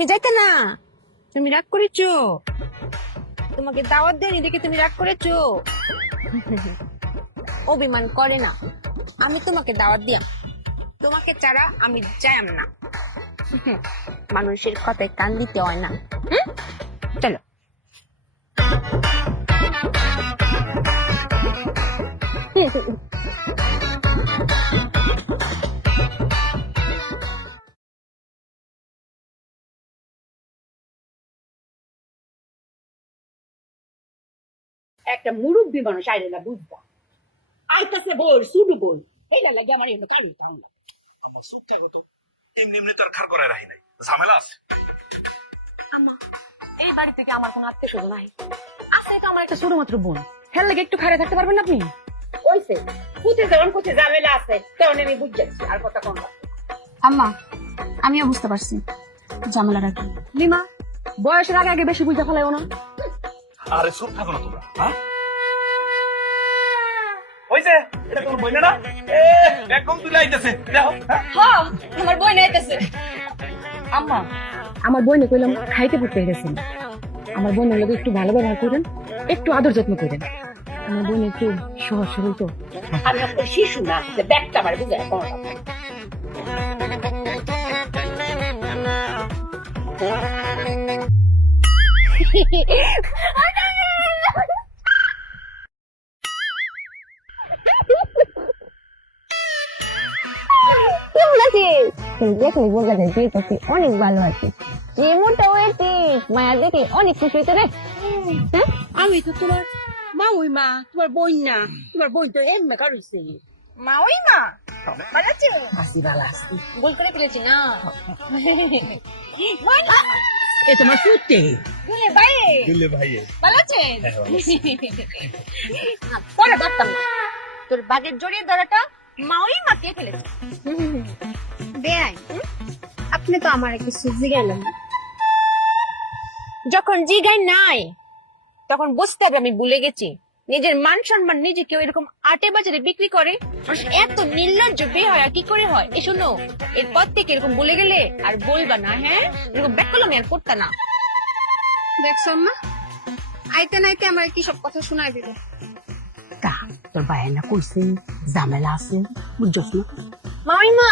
তুমি যাইতে না, তুমি রাগ করেছো, তোমাকে দাওয়াত দেয়নি দেখে তুমি রাগ করেছো। অভিমান করে না, আমি তোমাকে দাওয়াত দিয়াম, তোমাকে ছাড়া আমি যাইম না। মানুষের কথায় কান দিতে হয় না। চলো। একটা মুরব্বী মানুষ আইলে না বুঝবা আইতাছে বল শুধু বল এইটা লাগে আমার এমনি কাড়ি তাও না আমার সুখটা তো এমনি এমনি তার খার করে রাখি নাই, ঝামেলা আছে। আম্মা, এই বাড়ি থেকে আমার কোনো আত্মীয় স্বজন নাই, আছে তো আমার একটা ছোট মাত্র বোন। হেল লেগে একটু খারে থাকতে পারবেন আপনি? কইছে কুতে যখন কুতে ঝামেলা আছে তেমন আমি বুঝছি আর কথা কম লাগবে। আম্মা আমিও বুঝতে পারছি ঝামেলাটা কি। লিমা, বয়সের আগে আগে বেশি বুঝতে ফেলাইও না। আরে চুপ থাকো না তোমরা, হ্যাঁ? হইছে, এটা কোন বই না? একদম তুলে আইতেছে, দেখো। হ্যাঁ, আমার বই নাইতেছে। আম্মা আমার বোনে কইলাম খাইতে পড়তে গেছেন, আমার বোনের লোক একটু ভালো ব্যবহার করেন, একটু আদর যত্ন করেন। আমার বোন একটু সহজ সরল তো। আমি একটা শিশু না যে ব্যাগটা আমার বুঝে কোন অনেক ভালো আছে, যে মোটা হয়েছে মায়া দেখে অনেক খুশি হয়েছে রে। আমি তো তোমার মা ওই মা তোমার বোন না, তোমার বোন তো এমনি কারুছে মা ওই মা ভালো আছে, আসি ভালো আসি ভুল করে ফেলেছি না। এ তোমার সুতে দুলে ভাই দিলে ভাইয়ে ভালো আছেন? হ্যাঁ, ভালো পরে ধরতাম না, তোর বাগের জড়িয়ে ধরাটা মা ওই মাতিয়ে ফেলেছে। বেআই আপনি তো আমার কিছু জিজ্ঞালেন, যখন জিগাই নাই তখন বুঝতে হবে আমি ভুলে গেছি। নিজের মান সম্মান নিজে কেউ এরকম আটে বাজারে বিক্রি করে? মানুষ এত নির্লজ্জ বেহায়া কি করে হয়? এই শোনো, এরপর থেকে এরকম বলে গেলে আর বলবা না, হ্যাঁ? এরকম ব্যাকলমি আর করতা না। দেখছো আম্মা আইতে নাইতে আমার কি সব কথা শোনাই দিল। তা তোর ভাইয়ের না কইছে ঝামেলা আছে বুঝছস না? মামিমা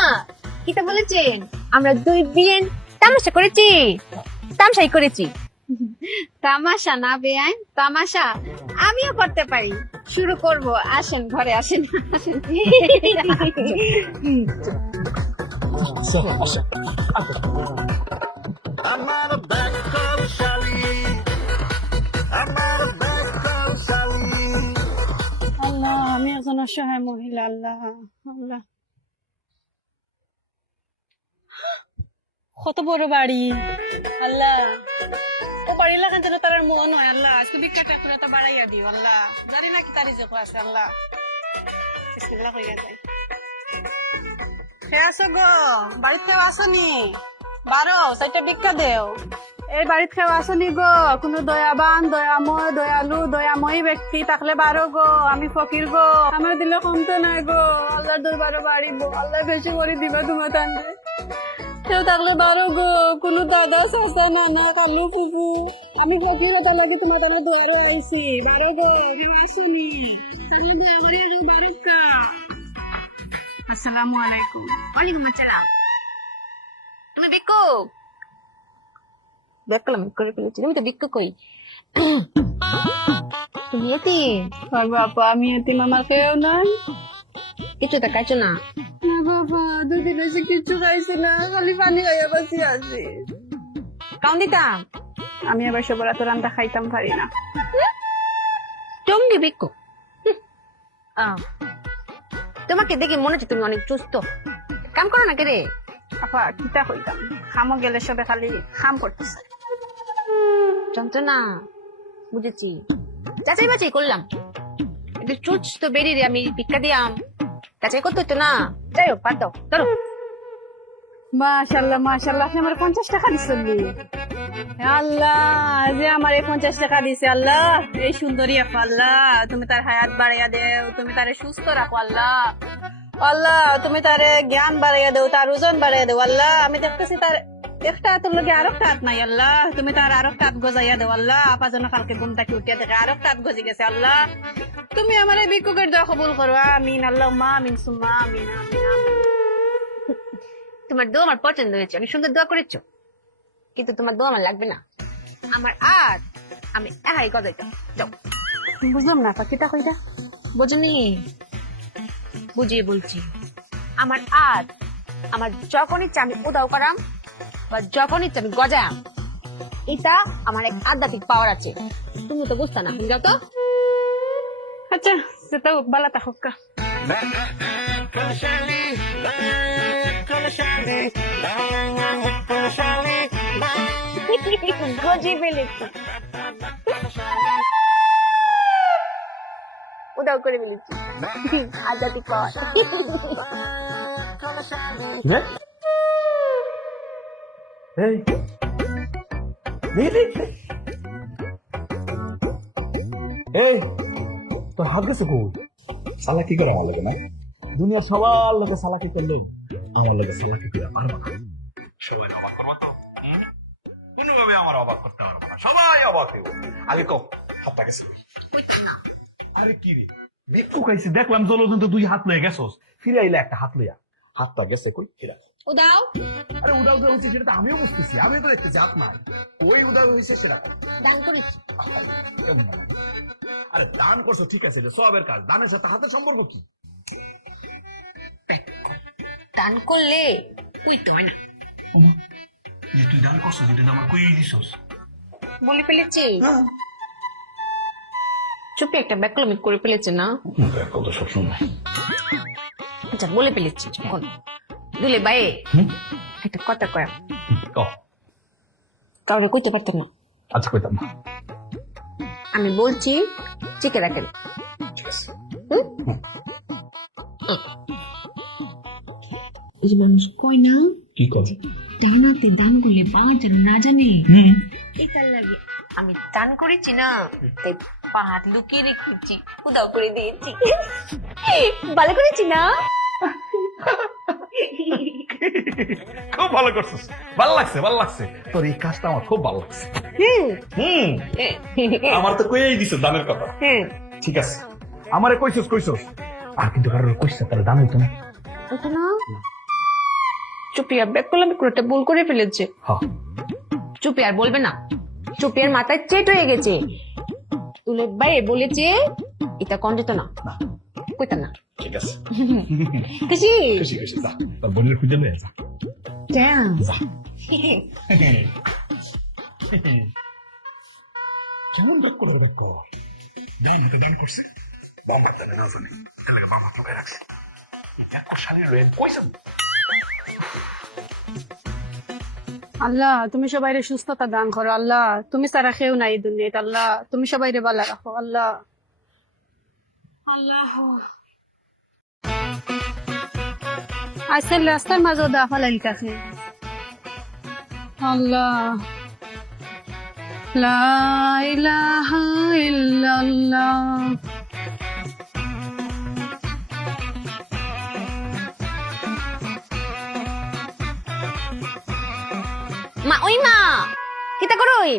কিটা বলেছেন? আমরা দুই বিয়েন তামাশা করেছি, তামসাই করেছি। তামাশা না বেআই, তামাশা আমিও করতে পারি। শুরু করব, আসেন ঘরে আসেন। আল্লাহ আমি একজন অসহায় মহিলা। আল্লাহ আল্লাহ, কত বড় বাড়ি আল্লাহ, ও বাড়ি লাগান যেন তার মন হয় আল্লাহ। আজকে ভিক্ষাটা করে তো বাড়াইয়া দিও আল্লাহ, জানি না কি তারি যে আছে আল্লাহ। বিসমিল্লাহ কইয়া যাই। কে আছো গো? বাড়িতে কেউ আসনি? বারো চারটা ভিক্ষা দেও। এই বাড়িতে কেউ আসনি গো? কোনো দয়াবান, দয়াময়, দয়ালু, দয়াময়ী ব্যক্তি থাকলে বারো গো। আমি ফকির গো, আমার দিলে কমতে নাই গো। আল্লাহর দরবারে বাড়িব, আল্লাহ বেশি করে দিবা তোমার টানবে। কেউ থাকলে বারো গো, কোনো দাদা চাচা নানা কালু ফুফু। আমি ফকির হতে লাগে তোমার টানে দুয়ারে আইছি। বারো গো, কেউ আসনি? তাহলে দোয়া করি বারো কা। আসসালামু আলাইকুম। ওয়ালাইকুম আসসালাম। তুমি ভিক্ষুক? ব্যাকলমি করে ফেলেছি, তুমি তো ভিক্ষুক কই? তুমি এতিম? আর বাবা আমি এতিম, আমার কেউ নাই। কিছু তো খাইছো না? না বাবা, দুদিন হয়েছে কিচ্ছু খাইছি না, খালি পানি খাইয়া বাঁচি আছি। কাউন দিতাম? আমি আবার সবার এত রান্না খাইতাম পারি না। টঙ্গি ভিক্ষুক। তোমাকে দেখে মনে হচ্ছে তুমি অনেক চুস্ত, কাম করো না কে রে? আপা কিতা কইতাম, খামো গেলে সবে খালি খাম করতেছে। যন্ত্রণা বুঝেছি, যাচাই বাছাই করলাম, একটু চুস্ত বেরিয়ে আমি ভিক্ষা দিয়াম, যাচাই করতে হতো না। যাই হোক, বাদ দাও, ধরো। মাশাল্লাহ মাশাল্লাহ, আপনি আমার 50 টাকা দিচ্ছেন। আল্লাহ যে আমার 50 টাকা দিছে আল্লাহ, এই সুন্দরী আপা আল্লাহ, তুমি তার হায়াত বাড়াইয়া দেও, তুমি তারে সুস্থ রাখো আল্লাহ। আল্লাহ তুমি তারে জ্ঞান বাড়াইয়া দেও, তার ওজন বাড়াইয়া দেও আল্লাহ। আমি দেখতেছি তার একটা তোর লগে আরো হাত নাই আল্লাহ, তুমি তার আরো হাত গজাইয়া দেও আল্লাহ, আপা যেন কালকে ঘুম থেকে উঠিয়া দেখে আরো হাত গজি গেছে আল্লাহ, তুমি আমার এই ভিক্ষুকের দোয়া কবুল করো, আমিন আল্লাহ আমিন সুম্মা আমিন আমিন আমিন। তোমার দোয়া আমার পছন্দ হয়েছে, অনেক সুন্দর দোয়া করেছো, কিন্তু তোমার দোয়া আমার লাগবে না। আমার আজ আমি একাই গজাইতাম। যাও। বুঝলাম না আপা, কিটা কইটা? বুঝনি? বুঝিয়ে বলছি। আমার আজ আমার যখন ইচ্ছা আমি উদাও করাম বা যখন ইচ্ছা আমি গজাম, এটা আমার এক আধ্যাত্মিক পাওয়ার আছে, তুমি তো বুঝতা না। যাও তো। আচ্ছা সেটা বালা থাকুক। গজিয়ে ফেলেছি, উদাও করে ফেলেছি আধ্যাত্মিক পাওয়ার। এই রে, এই তোর হাত গেছে কই? সালাকি করে আমার লাগে না, দুনিয়া সবার লোকে সালাকি করলো, আমার লোকে সালাকি করে পারবো না। সবাই অবাক করবো তো? কোনোভাবে আমার অবাক করতে পারবো না, সবাই অবাক হইব। আগে কম হাতটা গেছে কই? আরে কি রে, একটু খাইছি দেখলাম জলজন্ত দুই হাত লয়ে গেছস, ফিরে আইলে একটা হাত লইয়া। হাতটা গেছে কই? এরা উদাও। আরে উদাও উদাও হচ্ছে সেটা তো আমিও বুঝতেছি, আমিও তো দেখতেছি হাত নাই। ওই উদাহরণ হয়েছে সেটা দান করেছি। কেমন মানে? আরে দান করছো ঠিক আছে, এটা সবের কাজ, দানের সাথে হাতের সম্পর্ক কি? দান করলে কইতে হয় না। তুই দান করছো যেটা আমার কই দিছস। বলে ফেলেছি, চুপি একটা ব্যাকলমি করে ফেলেছে না। কত সবসময় আচ্ছা বলে ফেলেছি যখন, দুলে ভাই একটা কথা কয়, কাউকে কইতে পারতাম না। আচ্ছা কইতাম না। আমি বলছি চিকে রাখেন। এই মানুষ কয় না কি কথা? ডানাতে দান করলে পাওয়া যেন না জানে, এটার লাগে আমি দান করেছি না, তাই পা হাত লুকিয়ে রেখেছি, উদাও করে দিয়েছি। ভালো করেছি না? খুব ভালো করছিস, ভালো লাগছে ভালো লাগছে, তোর এই কাজটা আমার খুব ভালো লাগছে। আমার তো কইই দিছ দানের কথা। ঠিক আছে, আমারে কইছস কইছস, আর কিন্তু কারোর কইছস তাহলে দান হইতো না। ওটা না চুপিয়া ব্যাক করলাম, একটা ভুল করে ফেলেছে। হ্যাঁ চুপি আর বলবে না, চুপিয়ার মাথায় চেট হয়ে গেছে। তুলে ভাই বলেছে এটা কন্ডিত না, কইতাম না। ঠিক আছে, খুশি? খুশি খুশি, যা তোর বোনের খুঁজে লয়ে যা। কেমন ডাক করো ডাক কর, দান হতে দান করছে, বাম হাতে না জানি তাহলে বাম হাতে লয়ে রাখছে, এটা কোশালি লয়ে কইছেন। আল্লাহ তুমি সবাই সুস্থতা দান করো আল্লাহ, তুমি ছাড়া কেউ নাই এই দুনিয়াতে আল্লাহ, তুমি সবাই ভালো রাখো আল্লাহ। আল্লাহ আজকাল রাস্তার মাঝে দা ফালাইল কাছে আল্লাহ, লা ইলাহা ইল্লাল্লাহ। মা ওই মা কিতা করোই?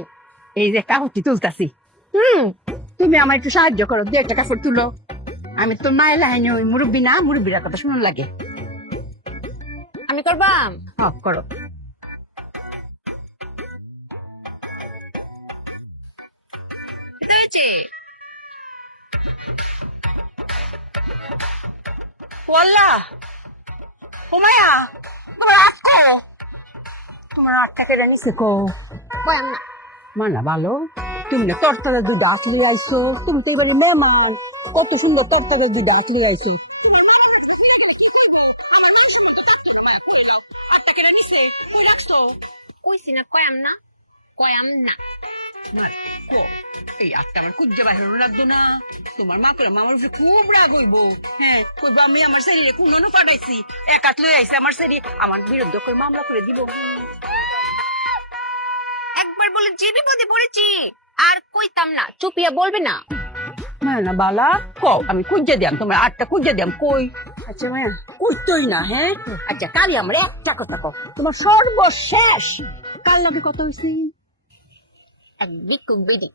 এই যে কাপড়টি তুলতাছি, তুমি আমার একটু সাহায্য করো, দু একটা কাপড় তুলো। আমি তোর মায়ের লাইনে ওই মুরব্বী না, মুরব্বীরা কথা শুনুন লাগে। আমি করবাম। হ্যাঁ করো। কিতা হয়েছে? ওয়াল্লাহ হুমায়া, তোমার আটকা, তোমার আটকাকে জানিস কো কয়াম না। মানা ভালো, তুমি না তরতরে দুধ আসলে আইসো, তুমি তো এবারে মেহমান, কত সুন্দর তরতরে দুধ আসলে আইসো। কইছি না কয়াম না, কয়াম না। এই আটটা আমার খুঁজে বাহির লাগতো না, তোমার মা করে আমার উপরে খুব রাগ হইব। হ্যাঁ কইবো আমি আমার শরীরে কোন পাঠাইছি, একাত লই আইছে আমার শরীর, আমার বিরুদ্ধে করে মামলা করে দিব। একবার বলে যে বিপদে পড়েছি আর কইতাম না, চুপিয়া বলবে না। না বালা কও আমি খুঁজে দিয়াম তোমার আটটা খুঁজে দিয়াম কই আচ্ছা মায়া কইতই না হ্যাঁ আচ্ছা কালি আমার একটা কথা কও তোমার সর্বশেষ কাল লাগে কত হইছে এক বিকুক বেডি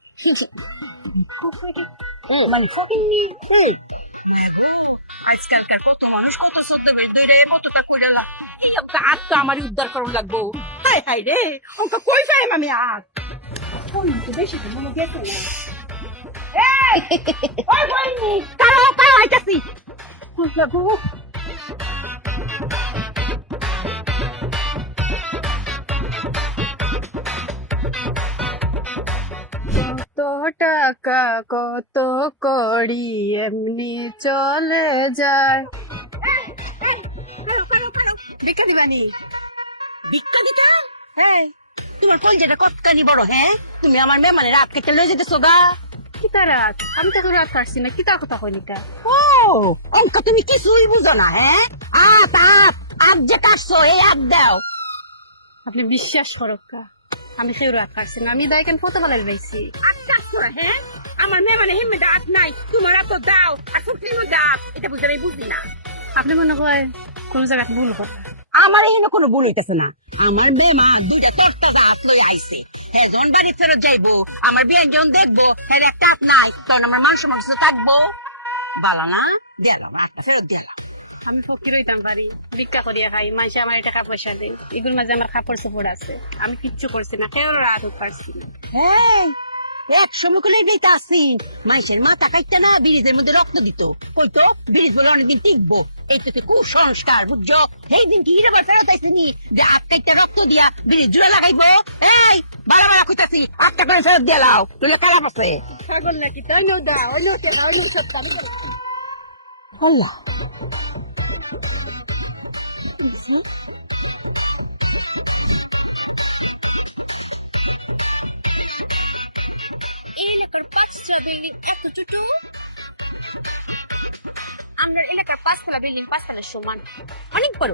মানে ফকিনি এই আজকালকার কত মানুষ কত সত্য বের রে কতটা কইরা এই আত তো আমারই উদ্ধার করুন লাগবো হাই হাই রে ওকে কই পাইম আমি আত কোন তো বেশি তো মনে গেছে না এই ওই বইনি কারো কারো আইতাছি লাগবো কত টাকা কত করি এমনি চলে যায়। ভিক্ষা দিবানি ভিক্ষা দিতা হ্যাঁ তোমার কলজেটা কতখানি বড় হ্যাঁ তুমি আমার মেমানে রাত কেটে লয়ে যেতেছো গা কিতা রাত আমি তো রাত পারছি না কিতা কথা কইলিটা ও অঙ্ক তুমি কিছুই বুঝো না হ্যাঁ আত আত আত যে কাটছো এই আত দাও আপনি বিশ্বাস করো কা আমি সেই রাত পারছি না আমি দাইকেন ফটো বানাই পাইছি আত কাটছো হ্যাঁ আমার মেমানে হিমে দাঁত নাই তোমার আত দাও আর ফুটির দাঁত এটা বুঝতে আমি বুঝি না আপনি মনে হয় কোন জায়গায় ভুল কথা আমার এখানে কোনো বলিতেছে না আমার মেমা দুইটা তরতা দাঁত লই আইছে হ্যাঁ যখন বাড়ি ফেরত যাইবো আমার বিয়ে যখন দেখবো হ্যাঁ একটা হাত নাই তখন আমার মানুষ মানুষ থাকবো বালা না দিলাম একটা ফেরত দিলাম আমি ফকির হইতাম পারি ভিক্ষা করিয়া খাই মানুষে আমার টাকা পয়সা দেয় এগুলোর মাঝে আমার কাপড় চোপড় আছে আমি কিচ্ছু করছি না কেউ রাত পারছি না হ্যাঁ এক সময় করে দিতে আসি মানুষের মাথা কাটতে না ব্রিজের মধ্যে রক্ত দিত কইতো ব্রিজ বলে অনেকদিন টিকবো এই তো কুসংস্কার বুঝছো এই দিন কি হিরাবার ফেরত আইসিনি যে আট কাইটটা রক্ত দিয়া ব্রিজ জুড়ে লাগাইবো এই বাড়া বাড়া কইতাছি আটটা করে ফেরত দিয়ে লাও তুলে খারাপ আছে ছাগল নাকি তাই নো দা অন্য কে না অন্য সব কাম করে আল্লাহ এই এলাকার 5টা বিল্ডিং এত ছোট আমরা এলাকার 5তলা বিল্ডিং 5তলা সমান অনেক বড়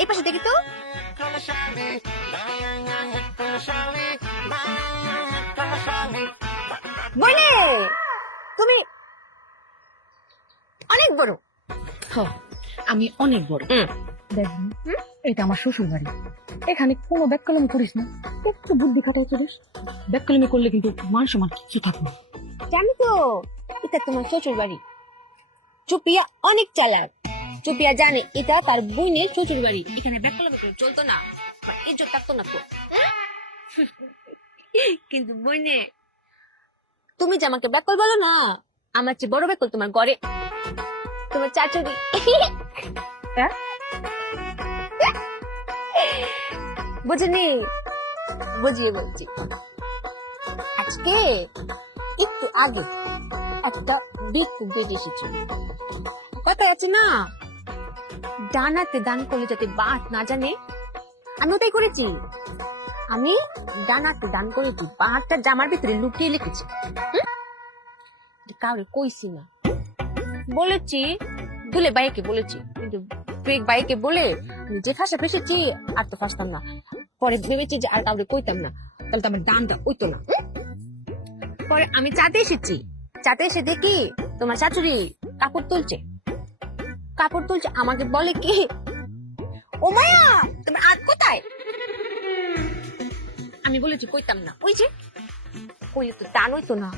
এই পাশে দেখি তো বলে তুমি অনেক বড় আমি অনেক বড় দেখুন এটা আমার শ্বশুর বাড়ি এখানে কোনো ব্যাককলম করিস না একটু বুদ্ধি খাটাই করিস ব্যাককলমি করলে কিন্তু মান সম্মান কিছু থাকবে না। জানি তো এটা তোমার শ্বশুর বাড়ি চুপিয়া অনেক চালাক চুপিয়া জানে এটা তার বোনের শ্বশুর বাড়ি এখানে ব্যাককলম চলতো না ইজ্জত থাকতো না তো কিন্তু বোনে তুমি যে আমাকে ব্যাকল বলো না আমার চেয়ে বড় ব্যাকল তোমার ঘরে তোমার চাচুরি বুঝিনি বুঝিয়ে বলছি আজকে একটু আগে একটা বিগ বেড এসেছিল কথা আছে না ডানাতে দান করলে যাতে বাত না জানে আমি ওটাই করেছি আমি ডানাতে দান করেছি বাতটা জামার ভিতরে লুকিয়ে লিখেছি কাউরে কইছি না বলেছি দুলে বাইকে বলেছি কিন্তু বাইকে বলে যে ফাঁসা ফেসেছি আর তো ফাঁসতাম না পরে ভেবেছি যে আর কাউরে কইতাম না তাহলে তো আমার দামটা ওইতো না পরে আমি চাতে এসেছি চাতে এসে দেখি তোমার শাশুড়ি কাপড় তুলছে আমাকে বলে কি ও মায়া তোমার হাত কোথায় আমি বলেছি কইতাম না ওই যে কইলে তো দান হইতো না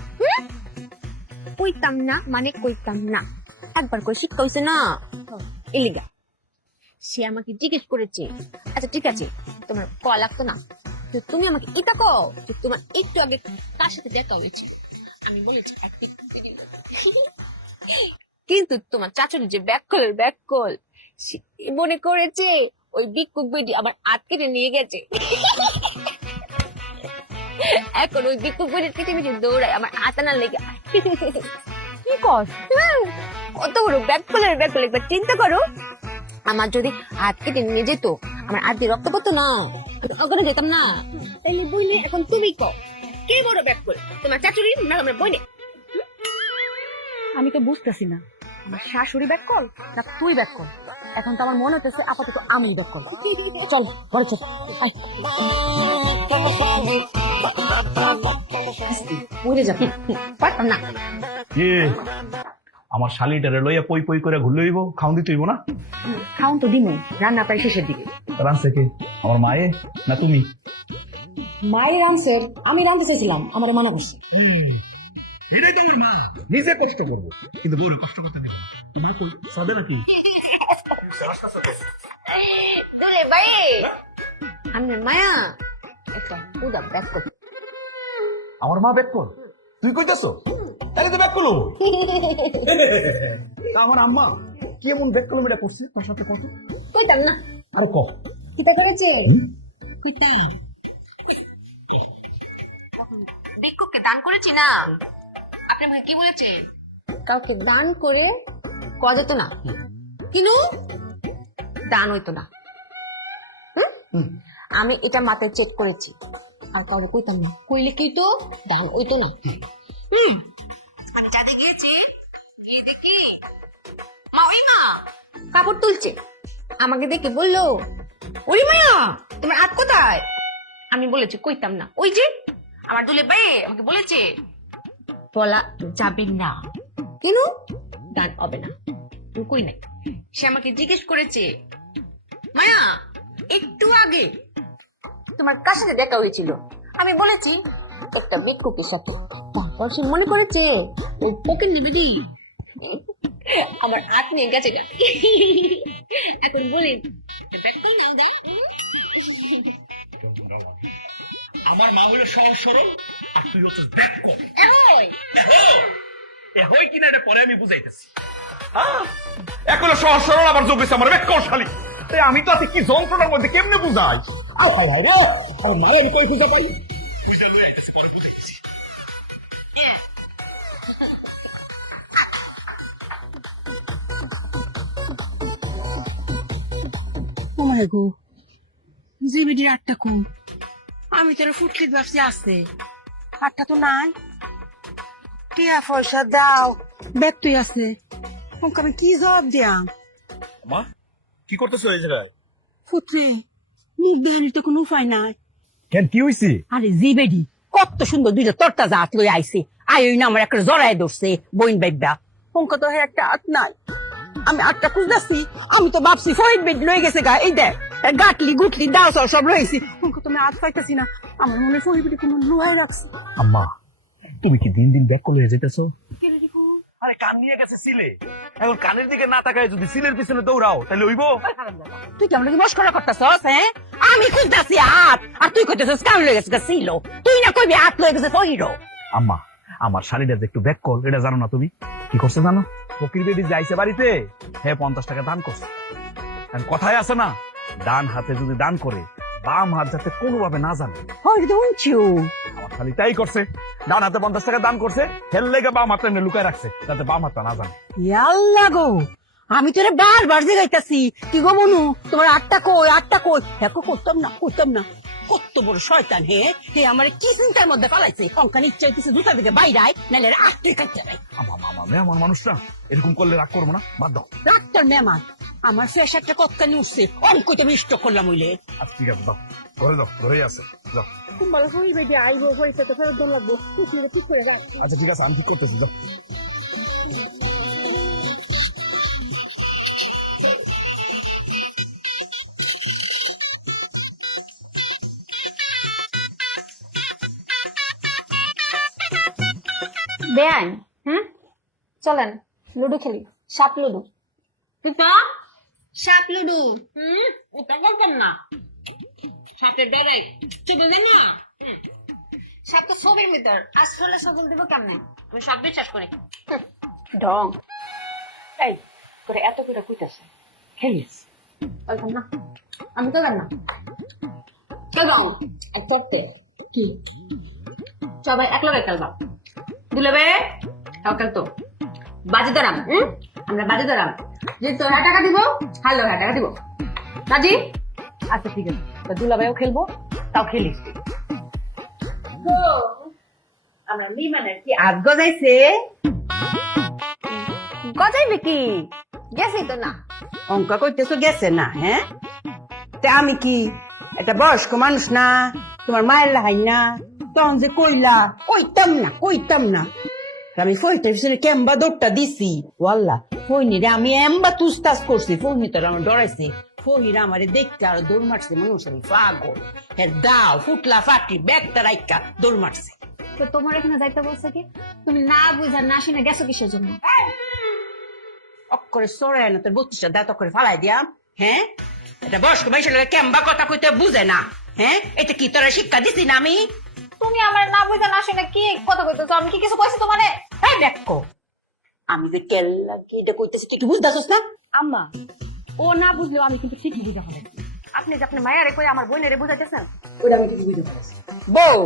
কইতাম না মানে কইতাম না একবার করে শিক্ষা হইছে না এলিগা সে আমাকে জিজ্ঞেস করেছে আচ্ছা ঠিক আছে তোমার কল লাগতো না তো তুমি আমাকে এটা কও যে তোমার একটু আগে কার সাথে দেখা হয়েছিল আমি বলেছি কিন্তু তোমার চাচুর যে ব্যাককল মনে করেছে ওই বিক্ষুক বেডি আবার আটকে নিয়ে গেছে এখন ওই বিক্ষুক বেডির পিছিয়ে দৌড়ায় আমার আতানা লেগে কি কর কত বড় ব্যাককলের একবার চিন্তা করো আমার যদি হাত কেটে নিয়ে যেত আমার হাত দিয়ে রক্ত পড়তো না ওখানে যেতাম না তাইলে বইনে এখন তুমি কও কে বড় ব্যাককল তোমার চাচুরি না আমার বইনে আমি তো বুঝতেছি না আমার শাশুড়ি ব্যাককল না তুই ব্যাককল এখন তো আমার মনে হচ্ছে আপাতত আমি ব্যাককল চল ঘরে চল আয় পড়ে যাবে পারতাম না। কি আমার শালিটারে লইয়া পই পই করে ঘুরলে হইব, খাওন দিতে হইব না? খাউন তো দিমই, রান্না প্রায় শেষের দিকে। রানছে কে? আমার মায়ে না তুমি? মায়ের আনসার আমি রাঁধতে চাইছিলাম, আমার মানা করছে। নিজে কষ্ট করবো কিন্তু বউরে কষ্ট করতে দেবো না। তুমি তো সাদে নাকি? দুলে ভাই আমি মায়া একটা উদা ব্যাক কর। আমার মা ব্যাক কর, তুই কইতাছো? তাহলে তো ব্যাক করলো। আমার আম্মা কি এমন ব্যাক করলো এটা করছে তার সাথে কত? কইতাম না। আর ক কিতা করেছে? কিতা ভিক্ষুককে দান করেছি না। আপনি আমাকে কি বলেছে? কাউকে দান করে করা যেত না, কিন্তু দান হইতো না। আমি এটা মাথায় চেক করেছি, আর কাউকে কইতাম না। কইলে কি তো দান হইতো না। আমি যাতে গিয়েছি, গিয়ে দেখি মা ওই মা কাপড় তুলছে। আমাকে দেখে বললো, ওরে মায়া তোমার হাত কোথায়? আমি বলেছি কইতাম না। ওই যে আমার দুলে ভাই আমাকে বলেছে বলা যাবে না, কিন্তু দান হবে না। আমি কই নাই। সে আমাকে জিজ্ঞেস করেছে, মায়া একটু আগে তোমার কার সাথে দেখা হয়েছিল? আমি বলেছি একটা ভিক্ষুকের সাথে। তারপর সে মনে করেছে ওই পকেট নেবে দি। আমার হাত নিয়ে গেছে না। এখন বলেন আমার মা হলো সহজ সরল আর তুই হচ্ছে ব্যাক কর। হয় কিনা এটা পরে আমি বুঝাইতেছি। এখন সহজ সরল আবার যোগ হয়েছে আমার ব্যাক কর শালি। আমি তো আছি কি যন্ত্রণার মধ্যে, কেমনে বুঝাই? আর মায়ের আমি কই খুঁজে পাই? বুঝা লই আইতেছি, পরে বুঝাইতেছি। ও মাই গো, জিবিডির আটটা কম। আমি তোর ফুটলিত ভাবছি আছে, আটটা তো নাই। টিয়া পয়সা দাও, ব্যাগ তুই আছে। ওকে আমি কি জবাব দিয়াম? মা কি করতেছো এই জায়গায়? ফুটরে মুখ দেখানির তো কোনো উপায় নাই। কেন কি হইছে? আরে জিবেডি কত সুন্দর দুইটা তরটা জাত লই আইছে। আই ওই না আমার একটা জড়াই ধরছে বইন বাইবা। পঙ্কা তো একটা হাত নাই। আমি আটটা খুঁজতেছি, আমি তো ভাবছি ফয়েড বেড লয়ে গেছে গা। এই দেখ গাটলি গুটলি দাও সব রয়েছি। পঙ্কা তো আমি হাত পাইতেছি না। আমার মনে ফয়েড বেডে কোনো লোহাই রাখছে। আম্মা তুমি কি দিন দিন ব্যাক করে যেতেছো? আরে কান নিয়ে গেছে সিলে, এখন কানের দিকে না তাকায় যদি সিলের পিছনে দৌড়াও তাহলে হইব? তুই কেমন কি মস্করা করতেছস? হ্যাঁ আমি খুঁজতেছি হাত আর তুই কইতেছস কান লয়ে গেছে ছিল। তুই না কইবি হাত লয়ে গেছে ফহিরো। আম্মা আমার শাড়িটা যে একটু ব্যাক কল, এটা জানো না তুমি? কি করছে জানো? ফকির বেডি যাইছে বাড়িতে, হ্যাঁ 50 টাকা দান করছে। এখন কথায় আছে না, ডান হাতে যদি দান করে বাম হাত যাতে কোনোভাবে না জানে। হয় তো উঞ্চিও আমার শালি তাই করছে, ডান হাতে 50 টাকা দান করছে, হেল লেগে বাম হাতটা এনে লুকায় রাখছে যাতে বাম হাতটা না জানে। ইয়াল্লা গো, আমি তোরে বারবার জিগাইতাছি কি গো বনু তোমার আটটা কই হ্যাঁ করতাম না। কত বড় শয়তান হে হে আমার কি চিন্তার মধ্যে পালাইছে। কঙ্কান ইচ্ছা হইতেছে দুটা দিকে বাইরাই নাহলে আটকে কাটতে নাই। আমার মানুষটা এরকম করলে রাগ করবো না, বাদ দাও। ডাক্তার মেমান আমার প্রেশারটা কতখানি উঠছে, অঙ্কটা আমি স্টক করলাম হইলে। আচ্ছা ঠিক আছে, দাও ধরে যাও, ধরেই আছে যাও। আচ্ছা ঠিক আছে, আমি ঠিক করতেছি, যাও। বেআইন চলেন লুডো খেলি, সাপ লুডো। সাপ লুডো ওটা বলবেন না, সাপের ডরে চলে যায় না। সাপ তো ছবির ভিতর, আসলে সবল দিব কেমনে? আমি সব বিশ্বাস করি। ঢং এই করে এত করে কইতাছে খেলিস না। আমি তো না কেন করতে কি সবাই এক লগে খেলবা দিলে বে তো বাজি ধরাম। আমরা বাজি ধরাম যে তোর টাকা দিব, হারলো টাকা দিব বাজি। আচ্ছা ঠিক আছে, তা দুলাভাইও খেলবো, তাও খেলিস। আমরা মিমানের কি আজ গজাইছে গজাইবে কি গেছি তো না। অঙ্কা কইতেছো গেছে না? হ্যাঁ তে আমি কি একটা বয়স্ক মানুষ না? তোমার মায়ের লাহাই না? তখন যে কইতাম না আমি ফইটার পিছনে কেম্বা দৌড়টা দিছি ওয়াল্লা ফইনিরে আমি এম্বা তুস্তাস করছি ফইনি তোর আমার ডরাইছে ফহিরা আমারে দেখতে আর দৌড় মারছে মানুষ আমি পাগল হ্যাঁ দাও ফুটলা ফাটি ব্যাগটা রাইকা দৌড় মারছে তো তোমার এখানে যাইতে বলছে কি? তুমি না বুঝা না শুনে গেছো কিসের জন্য? অক্ষরে সরে না তোর 32টা দাঁত অক্ষরে ফালাই দিয়াম হ্যাঁ এটা বয়স্ক মানুষের লোকে কেম্বা কথা কইতে বুঝে না হ্যাঁ এটা কি তোরা শিক্ষা দিছি না আমি তুমি আমার না বুঝা না শুনে কি কথা কইতেছো? আমি কি কিছু কইছি তোমারে? হ্যাঁ দেখো আমি যে কেল্লা কি এটা কইতেছি তুই কি বুঝতেছস না আম্মা ও না বুঝলেও আমি কিন্তু ঠিকই বুঝা ফেলেছি। আপনি যে আপনি মায়ারে কই আমার বোনেরে বুঝাইতেছেন? ওটা আমি কিছু বুঝতে পারছি বউ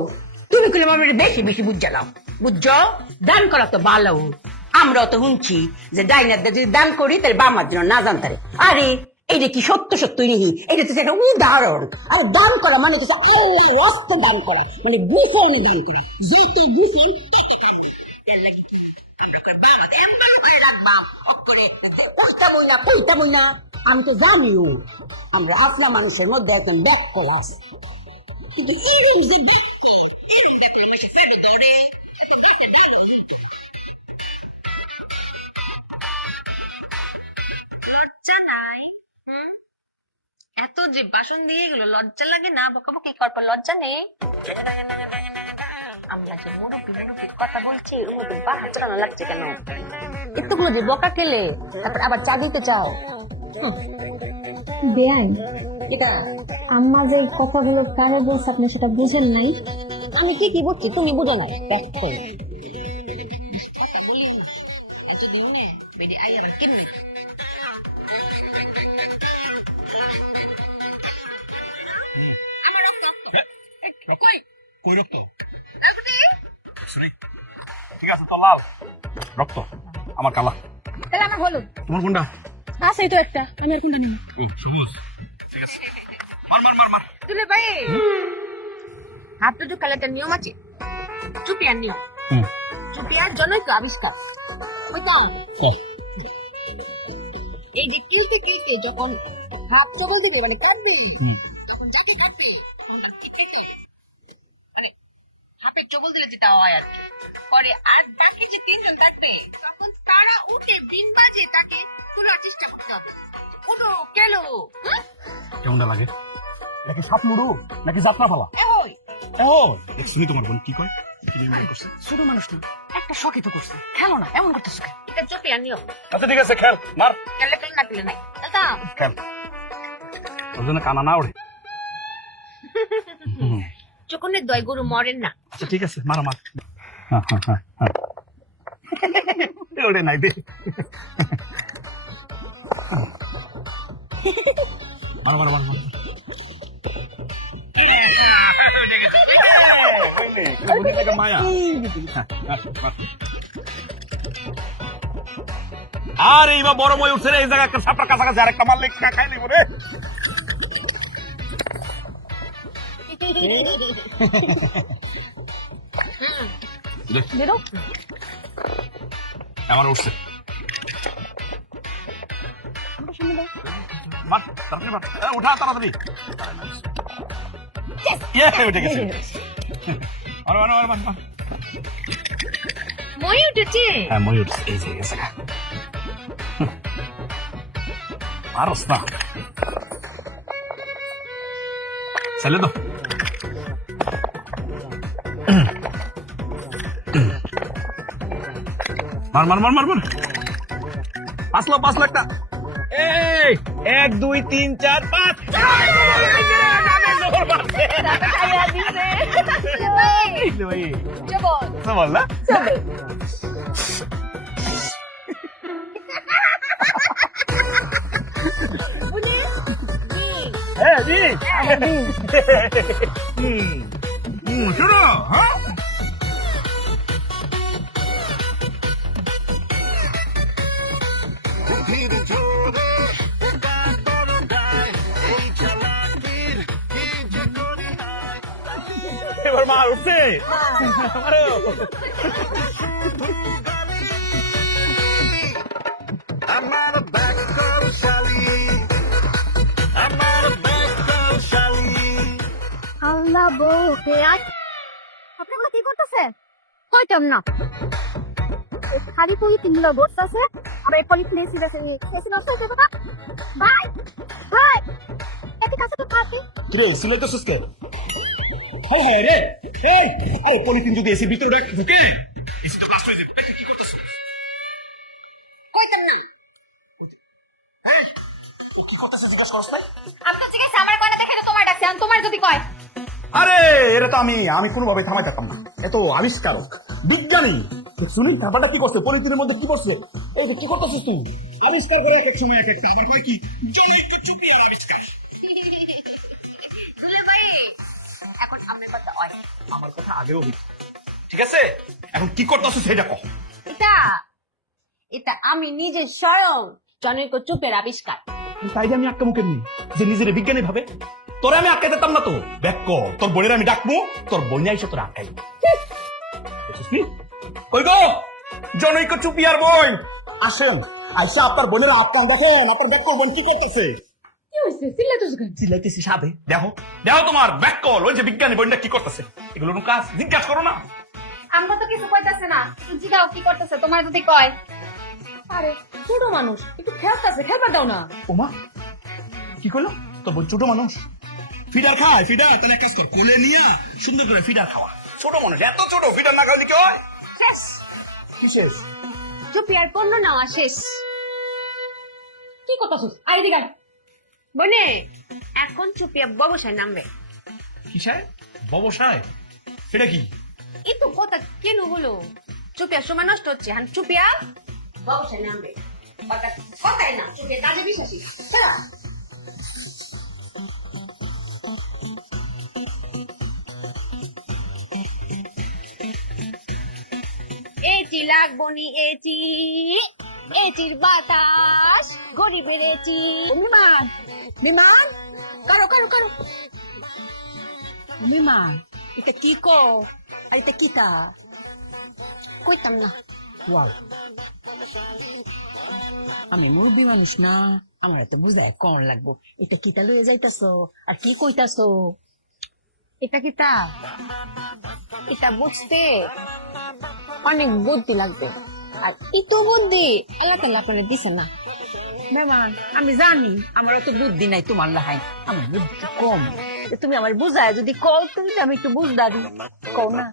তুমি কইলে আমার বেশি বেশি বুঝালাম বুঝছো দান করা তো ভালো আমরাও তো শুনছি যে ডাইনারদের যদি দান করি তাহলে বামার জন্য না জানতারে আরে এইটা কি সত্য সত্যই নেই এটা তো একটা উদাহরণ আর দান করা মানে তো অস্ত দান করা মানে গুফন দান করা যেতে গুফন আমি তো জানিও আমরা আপনা মানুষের মধ্যে এখন ব্যাক করা আছে কিন্তু এই যে এত যে বাসন দিয়ে গেলো লজ্জা লাগে না? বকাবকি করবার লজ্জা নেই? আমরা যে মুরব্বী কথা বলছি ওর মধ্যে বাহার চালানো লাগছে কেন? এতগুলো যে বকা খেলে তারপর আবার চা দিতে চাও? বেআইন এটা আম্মা যে কথাগুলো কারে বলছে আপনি সেটা বুঝেন নাই। আমি ঠিকই বলছি, তুমি বুঝো না। দেখো কই রক্ত ঠিক আছে তো লাল রক্ত আমার কালা তাহলে আমার হলুদ তোমার কোনটা আছে তো একটা, আমি আর কোনটা নিব? ওই সবুজ ঠিক আছে মার তুলে ভাই হাত দুটো খেলে একটা নিয়ম আছে, চুপিয়ার নিয়ম। চুপিয়ার জন্যই তো আবিষ্কার। বুঝলাম? এই যে কিলতে কিলতে যখন হাত চবল দিবে মানে কাটবে, তখন যাকে কাটবে তখন আর কি থেকে মানে হাতে চবল দিলে যেটা হয় আর কি পরে আর বাকি যে তিনজন কাটবে তখন তারা উঠে দিন বাজে তাকে তোলার চেষ্টা করতে হবে। উঠো কেলো কেমনটা লাগে? নাকি সাপ লুডু নাকি যাত্রা পালা? এহই ও শুনি তোমার বোন কি কয় কি দিয়ে মনে করছে? ছোট মানুষ না, একটা শখে তো করছে, খেলো না এমন করতেছো কেন? এটা চুপিয়ার নিয়ম। আচ্ছা ঠিক আছে খেল মার খেলে খেলে না খেলে নাই দাদা। খেল ওর জন্য কানা না ওড়ে। চোখনের দয় গরু মরেন না। আচ্ছা ঠিক আছে মার ওড়ে নাই দে মার মায়া আর এইবার বড় মই উঠছে রে, এই জায়গা একটা সাপটার কাছাকাছি আর একটা মারলে খাই নিব রে। বেরো আমার উঠছে মার, তাড়াতাড়ি মার। উঠা তাড়াতাড়ি উঠে গেছে। মার। মই উঠেছে। হ্যাঁ মই উঠছে এই যে গেছে পারস না চলে তো মার পাঁচ লাখটা এই 1 2 3 4 5 বল না শুনো হ্যাঁ এবার মা উঠছে আল্লাহ বউকে কইতাম না খালি পলিথিন গুলো বসতেছে আর এই পলিথিন এসে গেছে এসে নষ্ট হয়ে যাবে না ভাই ভাই এতে কাছে তো খাতি কিরে সিলাইতেছিস কেন? হায় হায় রে, এই আরে পলিথিন যদি এসির ভিতরে ঢুকে এসি তো নষ্ট হয়ে যাবে। কি করতেছিস? কইতাম না কি করতেছিস জিজ্ঞাসা করছ না? আপনি ঠিক আছে আমার কয়টা দেখে তোমার ডাকছে আর তোমার যদি কয় আরে এটা তো আমি কোনোভাবে থামাই থাকতাম না। এত আবিষ্কারক বিজ্ঞানী শুনি ব্যাপারটা কি করছে, পলিথিনের মধ্যে কি করছে, এই যে কি করতেছিস তুই? আবিষ্কার করে এক এক সময় এক একটা, আবার কয় কি জনৈক চুপি আর আবিষ্কার। দুলে ভাই এখন আপনার কথা হয় আমার কথা আগেও হইছে, ঠিক আছে? এখন কি করতেছিস সেটা কহ। এটা এটা আমি নিজে স্বয়ং জনৈক চুপের আবিষ্কার। তাই আমি আটকা মুখে নি যে নিজের বিজ্ঞানী ভাবে তোরে আমি আটকে দিতাম না তো। দেখ তোর বোনের আমি ডাকবো, তোর বোন এসে তোর আটকাই। কই গো জনৈক চুপিয়ার বোন আসেন, আইসা আপনার বোনের আটকান দেখেন, আপনার দেখো বোন কি করতেছে। কি হয়েছে চিল্লাইতেছো কেন? চিল্লাইতেছি সাবে, দেখো দেখো তোমার ব্যাক কল ওই যে বিজ্ঞানী বোনটা কি করতেছে, এগুলো কাজ জিজ্ঞাসা করো না। আমরা তো কিছু কইতাছে না জিগাও কি করতেছে তোমার যদি কয় আরে ছোট মানুষ একটু খেলতেছে খেলবার দাও না। ওমা কি করলো তোর বোন ছোট মানুষ, ফিডার খায় ফিডার, তাহলে এক কাজ কর কোলে নিয়া সুন্দর করে ফিডার খাওয়া। ছোট মানুষ এত ছোট ফিডার না খাওয়ালে কি হয়? শেষ, কি শেষ? চুপিয়ার পণ্য নেওয়া শেষ। কি করতেছো আই দিকে আয়। বনে এখন চুপিয়া ব্যবসায় নামবে। কিসায় ববসায় সেটা কি? এই তো কথা কেন হলো? চুপিয়ার সময় নষ্ট হচ্ছে, হান চুপিয়া ব্যবসায় নামবে। কথাই না, চুপিয়া কাজে বিশ্বাসী। ছাড়া এচি লাগবো নি এচি, এচির বাতাস গরিবের এচি। বিমান বিমান কারো কারো কারো বিমান এটা কি কো আর এটা কি তা কইতাম না। ওয়াও আমি মুরব্বী মানুষ না, আমার এত বুঝায় কন লাগবো। এটা কিতা লয়ে যাইতাছো আর কি কইতাছো? এটা কি তা? এটা বুঝতে অনেক বুদ্ধি লাগবে, আর এত বুদ্ধি আল্লাহ তাআলা আপনাকে দিছে না। মেমান আমি জানি আমার অত বুদ্ধি নাই তোমার লাহাই, আমার বুদ্ধি কম। তুমি আমার বুঝায় যদি কও তুমি আমি একটু বুঝদারি কও না।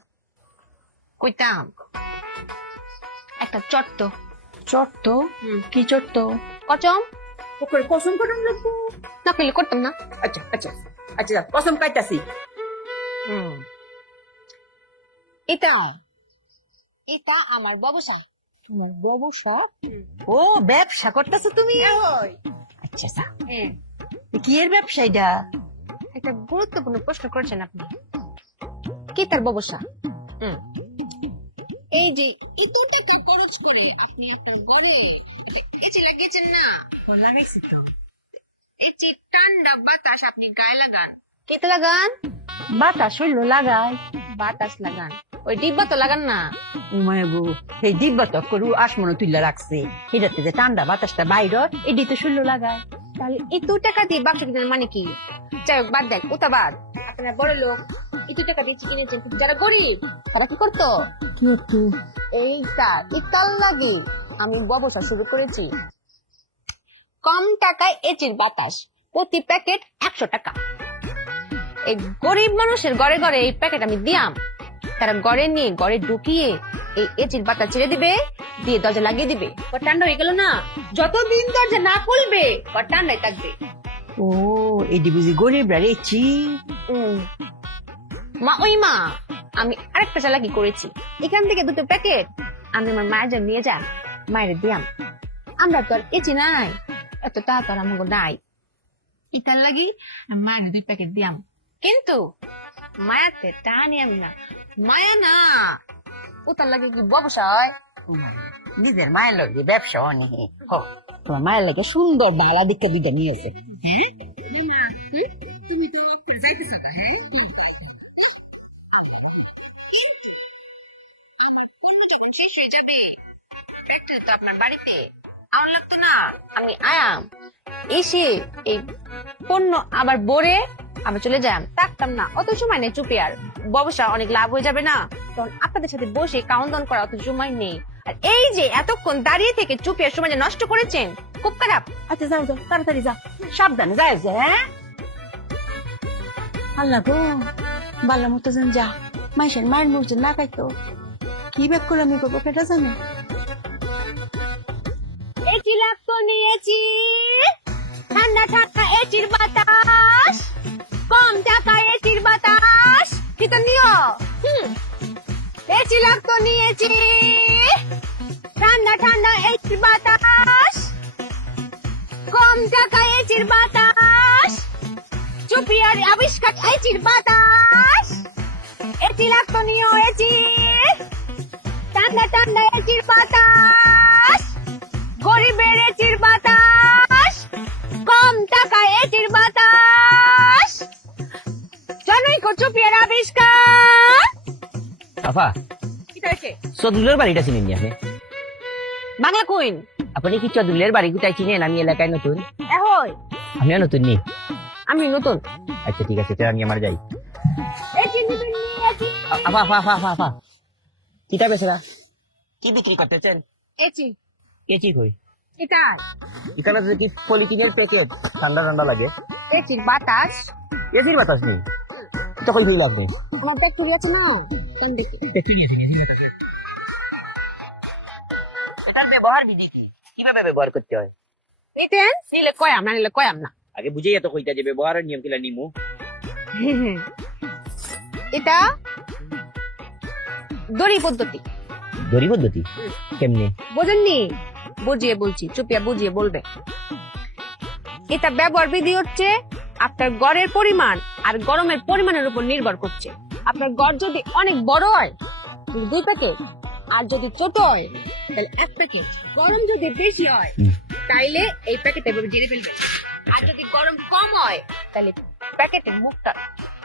কইতাম একটা চট্ট চট্ট কি চট্ট? কচম ওকে কসম করুন লাগবো। না কইলে করতাম না। আচ্ছা আচ্ছা আচ্ছা কসম কাইতাছি। এটা এটা আমার ব্যবসায়। তোমার ব্যবসা? ও ব্যবসা করতেছো তুমি? আচ্ছা আচ্ছা কি এর ব্যবসা এটা? একটা গুরুত্বপূর্ণ প্রশ্ন করেছেন আপনি। কি তার ব্যবসা? এই যে এত টাকা খরচ করে আপনি একটা ঘরে এসি লাগিয়েছেন না, লাগাইছি তো। এই যে ঠান্ডা বাতাস আপনি গায়ে লাগান, কেতে লাগান? বাতাস হইল লাগাই। বাতাস লাগান, ওই ডিব্বা তো লাগান না। উমায় গো এই দিব্যা তো করু আসমনে তুইলা রাখছে, এটাতে যে ঠান্ডা বাতাসটা বাইর এডি তো শুনলো লাগায়। তাহলে এত টাকা দিয়ে বাক্স কিনার মানে কি? যাই হোক বাদ দেন, ওটা বাদ। আপনারা বড় লোক, এত টাকা দিয়ে কিনেছেন, কিন্তু যারা গরিব তারা কি করতো? কি হতো? একাল লাগে আমি ব্যবসা শুরু করেছি। কম টাকায় এচির বাতাস, প্রতি প্যাকেট 100 টাকা। এই গরিব মানুষের ঘরে ঘরে এই প্যাকেট আমি দিয়াম, তারা ঘরে নিয়ে ঘরে ঢুকিয়ে এই এচির বাতাস ছেড়ে দিবে, দিয়ে দরজা লাগিয়ে দিবে। ঠান্ডা হয়ে গেল না, যতদিন দরজা না খুলবে ঠান্ডায় থাকবে। ও এডি বুঝি গরিবরা রেচি। মা ওই মা আমি আরেকটা চালাকি করেছি। এখান থেকে 2টো প্যাকেট আমি আমার মায়ের জন্য নিয়ে যা, মায়ের দিয়াম। আমরা তো আর এচি নাই, এত টাকা তো আর আমাকে নাই, ইতার লাগি মায়ের 2 প্যাকেট দিয়াম। কিন্তু মায়াতে টা নিয়াম না, মায়া না ওটার লাগে কি ব্যবসা হয়? নিজের মায়ের লগে ব্যবসা অনেক। তোমার মায়ের লগে সুন্দর বালা দিকে দুইটা নিয়েছে। তুমি তো যাইতেছ না, আমার পণ্য যখন শেষ হয়ে যাবে, একটা তো আপনার বাড়িতে আমার লাগতো না। আমি আয়াম এসে এই পণ্য আবার ভরে আবার চলে যাম থাকতাম না, অত সময় নেই চুপি আর ব্যবসা অনেক লাভ হয়ে যাবে না, তখন আপনাদের সাথে বসে কাউন্টন করা অত সময় নেই। আর এই যে এতক্ষণ দাঁড়িয়ে থেকে চুপি আর সময় যে নষ্ট করেছেন, খুব খারাপ। আচ্ছা যাও যাও তাড়াতাড়ি যাও, সাবধানে যাও যে, হ্যাঁ? আল্লাহ গো, বাল্লা মতো যেন যা, মাইসের মায়ের মুখ যেন না খাইতো। কি ব্যাগ করে আমি করবো কেটা জানে? এটি লাগতো নিয়েছি, ঠান্ডা ঠান্ডা এটির বাতাস, কম টাকা এটির বাতাস, কিন্তু নিও। এটি লাগতো নিয়েছি, ঠান্ডা ঠান্ডা এটির বাতাস, কম টাকা এটির বাতাস, চুপি আর আবিষ্কার এটির বাতাস, এটি লাগতো নিও এটি, ঠান্ডা ঠান্ডা এটির বাতাস, গরিবের এটির বাতাস, কম টাকা এটির বাতাস, জনৈক চুপিয়ার আবিষ্কার। আফা কি হয়েছে? চদুলের বাড়িটা চিনেন নি আপনি? বাংলা কুইন আপনি কি চদুলের বাড়ি কোথায় চিনেন? আমি এলাকায় নতুন। এহই আপনিও নতুন নি? আমি নতুন। আচ্ছা ঠিক আছে, আমি আমার যাই। এটি নিবেন নিয়েছি, আফা আফা আফা আফা আফা কিতা বেচরা? কি বিক্রি করতেছেন? এটি কেচি কই? এটা এখানে তো কি পলিথিনের প্যাকেট, ঠান্ডা ঠান্ডা লাগে। এটির বাতাস, এসির বাতাস নেই তো কই হইল আপনি? আমার ব্যাকটেরিয়া আছে না, এটার ব্যবহার বিধি কি? কিভাবে ব্যবহার করতে হয়? নিতেন নিলে কয়াম না, নিলে কয়াম না। আগে বুঝেই এত কইতা যে ব্যবহারের নিয়ম কিলা নিমু। এটা দড়ি পদ্ধতি। দড়ি পদ্ধতি কেমনে? বোঝেননি? বুঝিয়ে বলছি, চুপিয়া বুঝিয়ে বলবে। এটা ব্যবহার বিধি হচ্ছে আপনার গড়ের পরিমাণ আর গরমের পরিমাণের উপর নির্ভর করছে। আপনার গড় যদি অনেক বড় হয় 2 প্যাকেট, আর যদি ছোট হয় তাহলে 1 প্যাকেট। গরম যদি বেশি হয় তাইলে এই প্যাকেট এভাবে জেনে ফেলবেন, আর যদি গরম কম হয় তাহলে প্যাকেটের মুখটা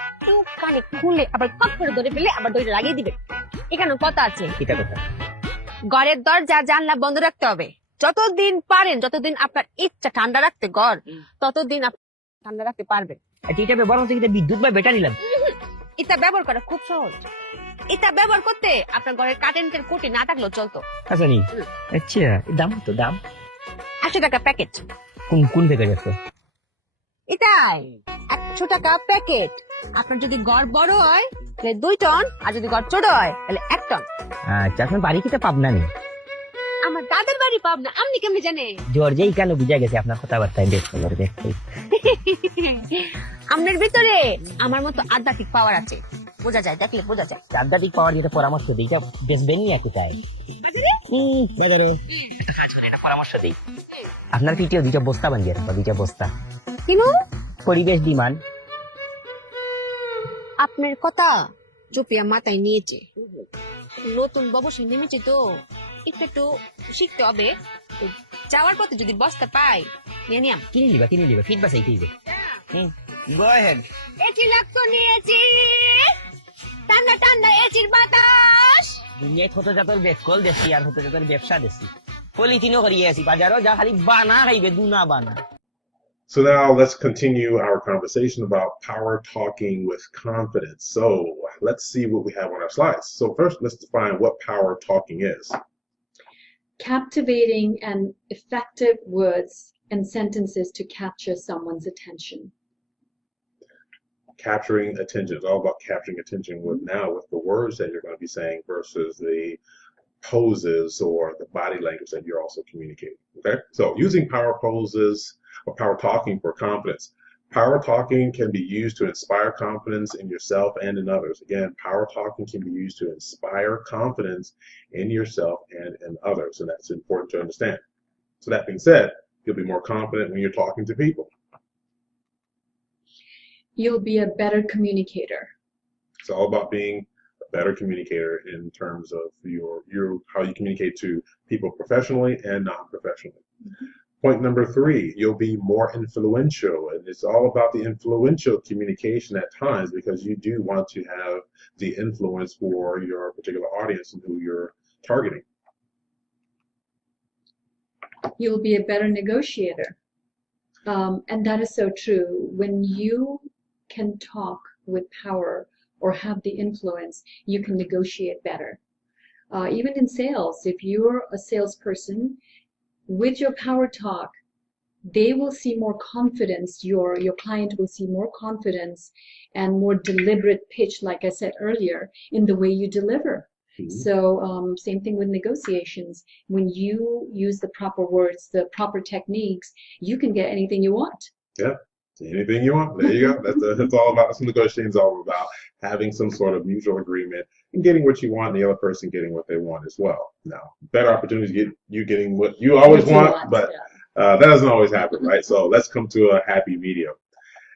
একটুখানি খুলে আবার কপ করে ধরে ফেলে আবার দড়িটা লাগিয়ে দিবেন। এখানে কথা আছে, কিতা কথা? ঘরের দরজা জানলা বন্ধ রাখতে হবে যতদিন পারেন, যতদিন আপনার ইচ্ছা ঠান্ডা রাখতে ঘর, ততদিন আপনি ঠান্ডা রাখতে পারবেন। আচ্ছা এটা ব্যবহার হচ্ছে কি বিদ্যুৎ বা ব্যাটারি লাগে? এটা ব্যবহার করা খুব সহজ। এটা ব্যবহার করতে আপনার ঘরের কারেন্টের খুঁটি না থাকলেও চলতো। আচ্ছা নি, আচ্ছা দাম তো দাম 100 টাকা প্যাকেট। কোন কোন প্যাকেট আছে? এটাই 100 টাকা প্যাকেট। আপনার যদি ঘর বড় হয় তাহলে 2 টন, আর যদি ঘর ছোট হয় তাহলে 1 টন। আচ্ছা আপনার বাড়ি কিটা পাবনা নেই? আমার দাদার বাড়ি পাবনা, আপনি কেমনি জানেন? জর্জেই কেন বুঝা গেছে আপনার কথাবার্তায় বেশ খবর দেখতে। আপনার ভিতরে আমার মতো আধ্যাত্মিক পাওয়ার আছে, বোঝা যায়, দেখলে বোঝা যায়। আধ্যাত্মিক পাওয়ার যেটা পরামর্শ দিই, এটা বেচবেন নি কোথায়? বাজারে একটা পরামর্শ দিই, আপনার পিঠেও 2টা বস্তা বানিয়ে রাখবা, 2টা বস্তা। কিনু পরিবেশ ডিমান। আপনার কথা চুপিয়া মাথায় নিয়েছে, নতুন ব্যবসায় নেমেছে তো একটু একটু শিখতে হবে। তো যাওয়ার পথে যদি বস্তা পাই নিয়ে নিয়াম। কিনে নিবা ফিডব্যাক চাইতেই। গো হেড। এটি লাগতো নিয়েছি, ঠান্ডা ঠান্ডা এচির বাতাস। দুনিয়ায় কত জাতের বেকল দেশি আর কত জাতের ব্যবসা দেশি। পলিথিনও করিয়ে আছি বাজারও, যা খালি বানা খাইবে, দুনা বানা। So now let's continue our conversation about power talking with confidence. So let's see what we have on our slides. So first, let's define what power talking is. Captivating and effective words and sentences to capture someone's attention. Capturing attention. It's all about capturing attention with the words that you're going to be saying versus the poses or the body language that you're also communicating. Okay. So using power poses or power talking for confidence. Power talking can be used to inspire confidence in yourself and in others. Again, power talking can be used to inspire confidence in yourself and in others. And that's important to understand. So that being said, you'll be more confident when you're talking to people. You'll be a better communicator. It's all about being a better communicator in terms of your how you communicate to people professionally and non-professionally. Mm-hmm. Point number 3, you'll be more influential. And it's all about the influential communication at times, because you do want to have the influence for your particular audience and who you're targeting. You'll be a better negotiator. And that is so true. When you can talk with power or have the influence, you can negotiate better. Even in sales, if you're a salesperson, with your power talk, they will see more confidence. Your client will see more confidence and more deliberate pitch, like I said earlier, in the way you deliver. So same thing with negotiations. When you use the proper words, the proper techniques, you can get anything you want. Yeah. Anything you want. There you go. That's all about. That's what negotiating is all about. Having some sort of mutual agreement and getting what you want, and the other person getting what they want as well. Now, better opportunities get you getting what you always What you want, but that doesn't always happen, right? So let's come to a happy medium.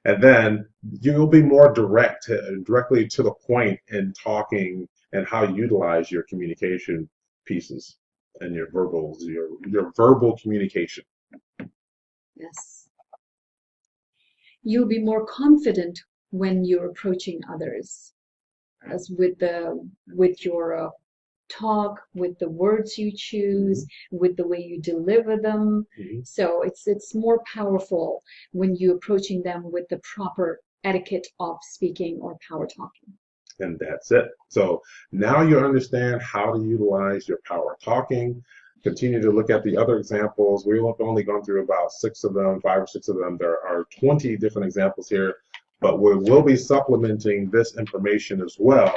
And then you'll be more directly to the point in talking and how you utilize your communication pieces and your verbal communication. Yes. You'll be more confident when you're approaching others, as with your talk, with the words you choose, with the way you deliver them. So it's more powerful when you're approaching them with the proper etiquette of speaking or power talking. And that's it. So now you understand how to utilize your power talking. Continue to look at the other examples. We've only gone through about 5 or 6 of them. There are 20 different examples here, but we will be supplementing this information as well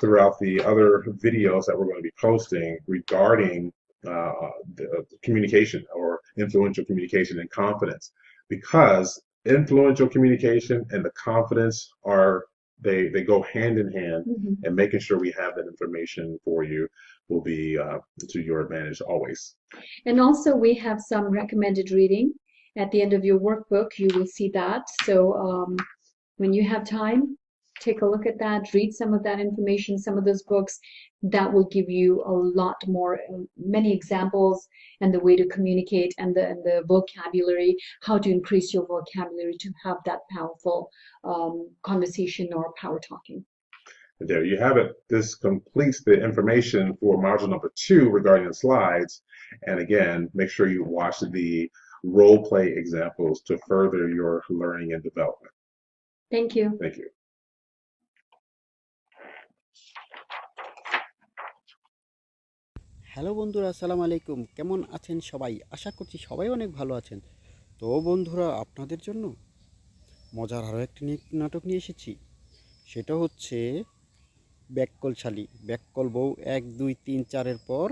throughout the other videos that we're going to be posting regarding the communication or influential communication and confidence, because influential communication and the confidence they go hand in hand, and making sure we have that information for you will be to your advantage always. And also we have some recommended reading at the end of your workbook. You will see that. So when you have time, take a look at that, read some of that information, some of those books. That will give you a lot more, many examples and the way to communicate and the vocabulary, how to increase your vocabulary to have that powerful conversation or power talking. There you have it. This completes the information for module number 2 regarding the slides. And again, make sure you watch the role play examples to further your learning and development. Thank you. Thank you. Hello বন্ধুরা, আসসালামু আলাইকুম। কেমন আছেন সবাই? আশা করছি সবাই অনেক ভালো আছেন। তো বন্ধুরা, আপনাদের জন্য মজার আরও একটি নাটক নিয়ে এসেছি। সেটা হচ্ছে ব্যাককলশালী। ব্যাককল বউ 1, 2, 3, 4-এর পর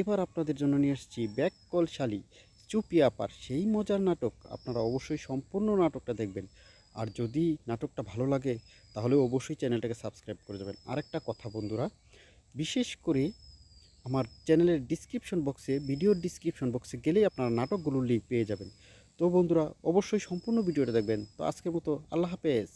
এবার আপনাদের জন্য নিয়ে এসেছি ব্যাককলশালী চুপি আপার সেই মজার নাটক। আপনারা অবশ্যই সম্পূর্ণ নাটকটা দেখবেন। আর যদি নাটকটা ভালো লাগে তাহলে অবশ্যই চ্যানেলটাকে সাবস্ক্রাইব করে যাবেন। আরেকটা কথা বন্ধুরা, বিশেষ করে আমার চ্যানেলের ভিডিওর ডিসক্রিপশন বক্সে গেলেই আপনারা নাটকগুলোর লিঙ্ক পেয়ে যাবেন। তো বন্ধুরা, অবশ্যই সম্পূর্ণ ভিডিওটা দেখবেন। তো আজকের মতো আল্লাহ হাফেজ।